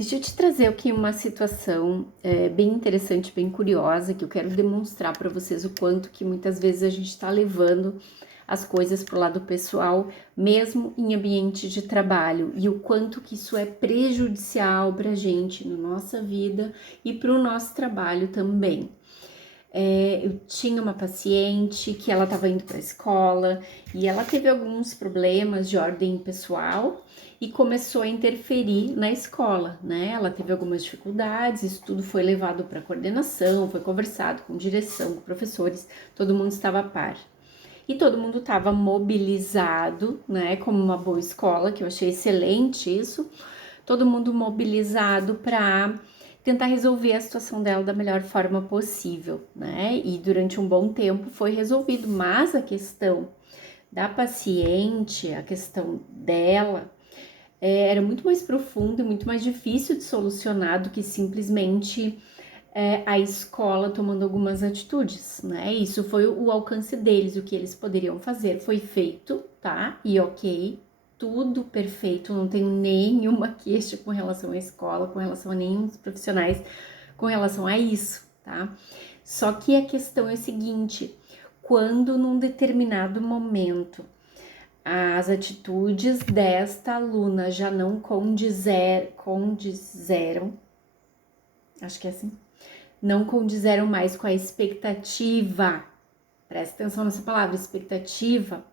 Deixa eu te trazer aqui uma situação bem interessante, bem curiosa, que eu quero demonstrar para vocês o quanto que muitas vezes a gente está levando as coisas para o lado pessoal, mesmo em ambiente de trabalho, e o quanto que isso é prejudicial para a gente na nossa vida e para o nosso trabalho também. Eu tinha uma paciente que ela estava indo para a escola e ela teve alguns problemas de ordem pessoal e começou a interferir na escola, né? Ela teve algumas dificuldades, isso tudo foi levado para coordenação, foi conversado com direção, com professores, todo mundo estava a par. E todo mundo estava mobilizado, né? Como uma boa escola, que eu achei excelente isso, todo mundo mobilizado para tentar resolver a situação dela da melhor forma possível, né? E durante um bom tempo foi resolvido, mas a questão da paciente, a questão dela, era muito mais profunda e muito mais difícil de solucionar do que simplesmente a escola tomando algumas atitudes, né? Isso foi o alcance deles, o que eles poderiam fazer foi feito, tá? E ok, tudo perfeito, não tenho nenhuma queixa com relação à escola, com relação a nenhum dos profissionais, com relação a isso, tá? Só que a questão é a seguinte: quando num determinado momento as atitudes desta aluna já não condizeram, acho que é assim, não condizeram mais com a expectativa, presta atenção nessa palavra, expectativa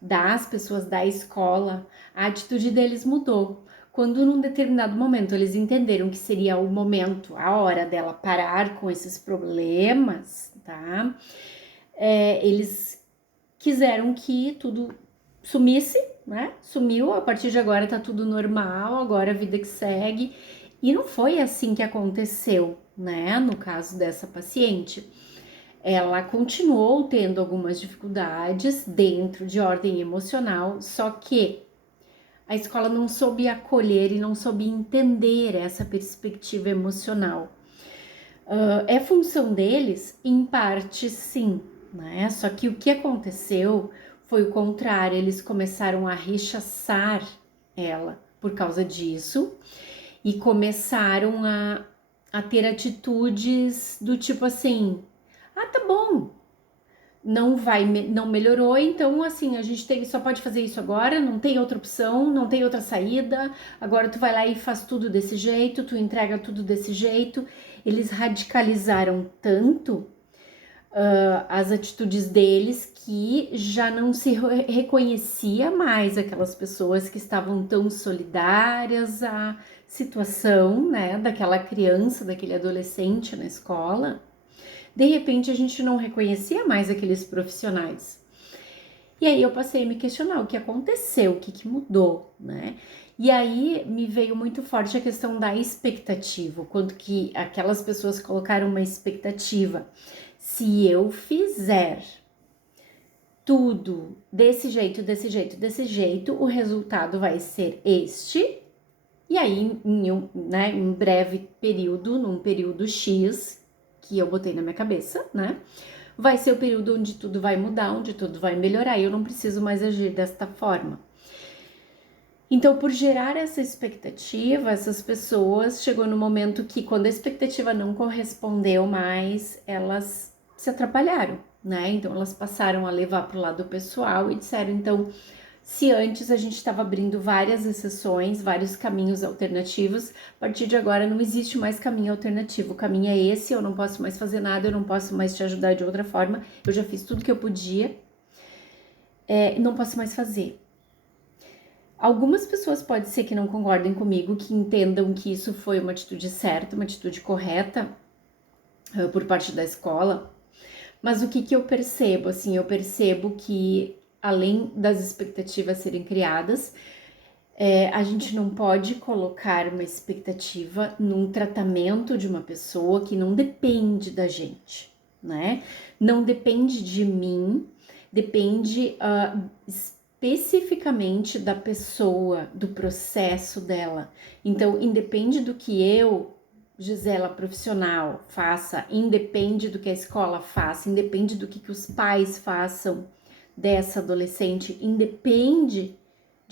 das pessoas da escola, a atitude deles mudou. Quando num determinado momento eles entenderam que seria o momento, a hora dela parar com esses problemas, tá? Eles quiseram que tudo sumisse, né? Sumiu, a partir de agora tá tudo normal, agora a vida que segue. E não foi assim que aconteceu, né? No caso dessa paciente, ela continuou tendo algumas dificuldades dentro de ordem emocional, só que a escola não soube acolher e não soube entender essa perspectiva emocional. É função deles? Em parte, sim, né? Só que o que aconteceu foi o contrário, eles começaram a rechaçar ela por causa disso e começaram a ter atitudes do tipo assim: ah, tá bom, não melhorou, então assim, a gente só pode fazer isso agora, não tem outra opção, não tem outra saída, agora tu vai lá e faz tudo desse jeito, tu entrega tudo desse jeito. Eles radicalizaram tanto as atitudes deles que já não se reconhecia mais aquelas pessoas que estavam tão solidárias à situação, né, daquela criança, daquele adolescente na escola. De repente a gente não reconhecia mais aqueles profissionais. E aí eu passei a me questionar o que aconteceu, o que mudou, né? E aí me veio muito forte a questão da expectativa, quanto que aquelas pessoas colocaram uma expectativa. Se eu fizer tudo desse jeito, desse jeito, desse jeito, o resultado vai ser este. E aí, em breve período, num período X, que eu botei na minha cabeça, né? Vai ser o período onde tudo vai mudar, onde tudo vai melhorar, e eu não preciso mais agir desta forma. Então, por gerar essa expectativa, essas pessoas chegou no momento que, quando a expectativa não correspondeu mais, elas se atrapalharam, né? Então, elas passaram a levar para o lado pessoal e disseram, então, se antes a gente estava abrindo várias exceções, vários caminhos alternativos, a partir de agora não existe mais caminho alternativo. O caminho é esse, eu não posso mais fazer nada, eu não posso mais te ajudar de outra forma, eu já fiz tudo que eu podia, não posso mais fazer. Algumas pessoas pode ser que não concordem comigo, que entendam que isso foi uma atitude certa, uma atitude correta por parte da escola, mas o que eu percebo? Assim, eu percebo que além das expectativas serem criadas, a gente não pode colocar uma expectativa num tratamento de uma pessoa que não depende da gente, né? Não depende de mim, depende especificamente da pessoa, do processo dela. Então, independe do que eu, Gisela profissional, faça, independe do que a escola faça, independe do que os pais façam dessa adolescente, independe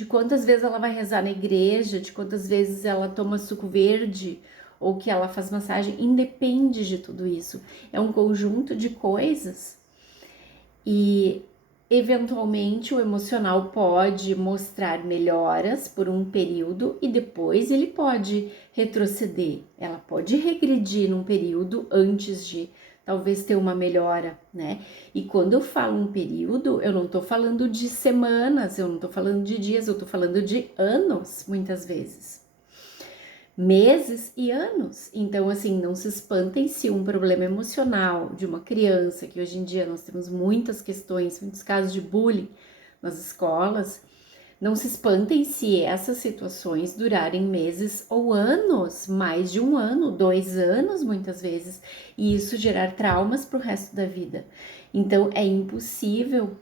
de quantas vezes ela vai rezar na igreja, de quantas vezes ela toma suco verde ou que ela faz massagem, independe de tudo isso. É um conjunto de coisas e eventualmente o emocional pode mostrar melhoras por um período e depois ele pode retroceder. Ela pode regredir num período antes de talvez ter uma melhora, né? E quando eu falo um período, eu não tô falando de semanas, eu não tô falando de dias, eu tô falando de anos, muitas vezes. Meses e anos. Então, assim, não se espantem se um problema emocional de uma criança, que hoje em dia nós temos muitas questões, muitos casos de bullying nas escolas, não se espantem se essas situações durarem meses ou anos, mais de um ano, 2 anos muitas vezes, e isso gerar traumas para o resto da vida. Então, é impossível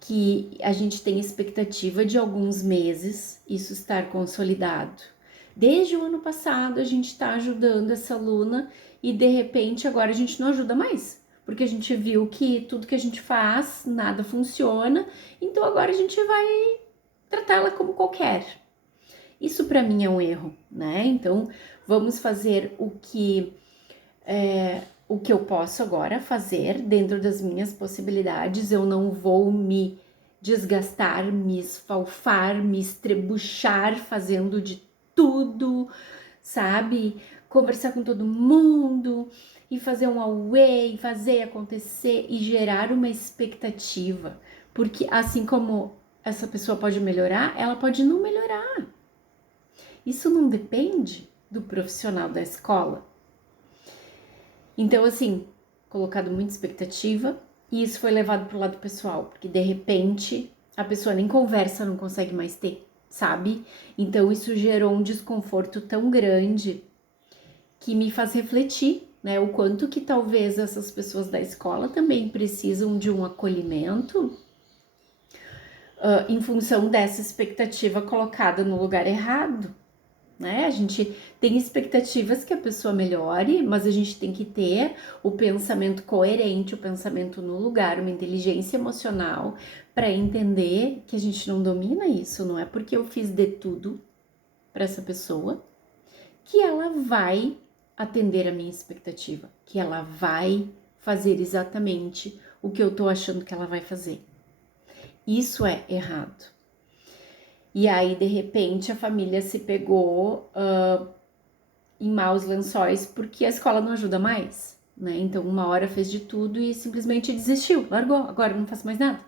que a gente tenha expectativa de alguns meses isso estar consolidado. Desde o ano passado a gente está ajudando essa aluna e de repente agora a gente não ajuda mais, porque a gente viu que tudo que a gente faz, nada funciona, então agora a gente vai tratá-la como qualquer. Isso para mim é um erro, né? Então vamos fazer o que eu posso agora fazer dentro das minhas possibilidades. Eu não vou me desgastar, me esfalfar, me estrebuchar fazendo de tudo, sabe? Conversar com todo mundo e fazer um away, fazer acontecer e gerar uma expectativa. Porque assim como essa pessoa pode melhorar, ela pode não melhorar. Isso não depende do profissional da escola. Então, assim, colocado muita expectativa e isso foi levado pro lado pessoal, porque de repente a pessoa nem conversa não consegue mais ter, sabe? Então isso gerou um desconforto tão grande que me faz refletir, né? O quanto que talvez essas pessoas da escola também precisam de um acolhimento em função dessa expectativa colocada no lugar errado. Né? A gente tem expectativas que a pessoa melhore, mas a gente tem que ter o pensamento coerente, o pensamento no lugar, uma inteligência emocional para entender que a gente não domina isso. Não é porque eu fiz de tudo para essa pessoa que ela vai atender a minha expectativa, que ela vai fazer exatamente o que eu tô achando que ela vai fazer. Isso é errado. E aí, de repente, a família se pegou em maus lençóis porque a escola não ajuda mais, né? Então, uma hora fez de tudo e simplesmente desistiu, largou, agora não faço mais nada,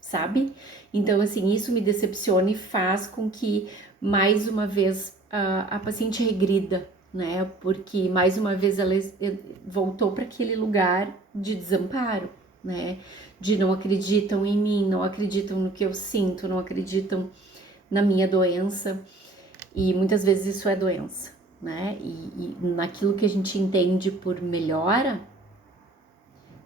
sabe? Então, assim, isso me decepciona e faz com que, mais uma vez, a paciente regrida, né? Porque, mais uma vez, ela voltou para aquele lugar de desamparo, né? De não acreditam em mim, não acreditam no que eu sinto, não acreditam na minha doença. E muitas vezes isso é doença, né? E naquilo que a gente entende por melhora,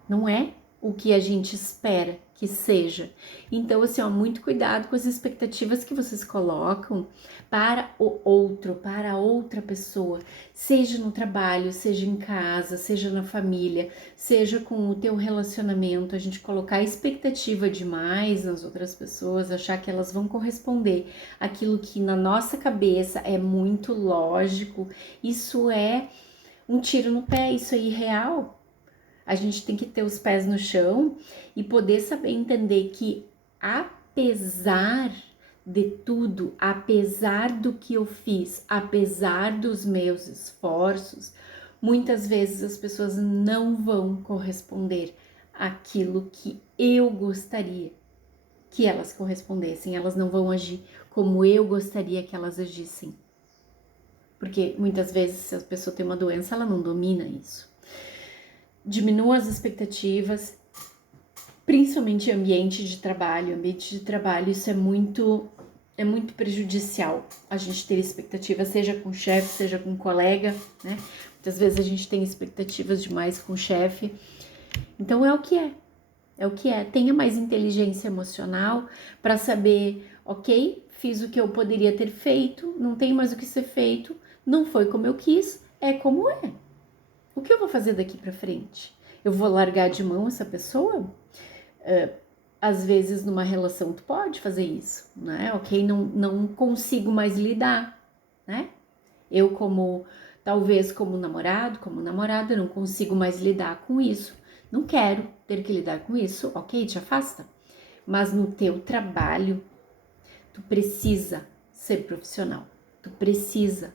não é o que a gente espera que seja. Então, assim, ó, muito cuidado com as expectativas que vocês colocam para o outro, para a outra pessoa, seja no trabalho, seja em casa, seja na família, seja com o teu relacionamento, a gente colocar expectativa demais nas outras pessoas, achar que elas vão corresponder àquilo que na nossa cabeça é muito lógico, isso é um tiro no pé, isso é irreal. A gente tem que ter os pés no chão e poder saber entender que, apesar de tudo, apesar do que eu fiz, apesar dos meus esforços, muitas vezes as pessoas não vão corresponder àquilo que eu gostaria que elas correspondessem, elas não vão agir como eu gostaria que elas agissem. Porque muitas vezes, se a pessoa tem uma doença, ela não domina isso. Diminua as expectativas, principalmente em ambiente de trabalho. Ambiente de trabalho, isso é muito prejudicial. A gente ter expectativas, seja com o chefe, seja com o colega, né? Muitas vezes a gente tem expectativas demais com o chefe. Então é o que é. É o que é. Tenha mais inteligência emocional para saber, ok, fiz o que eu poderia ter feito, não tem mais o que ser feito, não foi como eu quis, é como é. O que eu vou fazer daqui para frente? Eu vou largar de mão essa pessoa? Às vezes numa relação tu pode fazer isso, né? Ok, não consigo mais lidar, né? Eu talvez como namorado, como namorada, não consigo mais lidar com isso. Não quero ter que lidar com isso, ok, te afasta. Mas no teu trabalho, tu precisa ser profissional. Tu precisa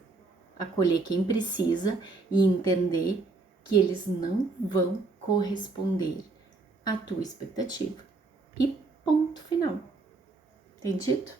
acolher quem precisa e entender que eles não vão corresponder à tua expectativa. E ponto final. Entendido?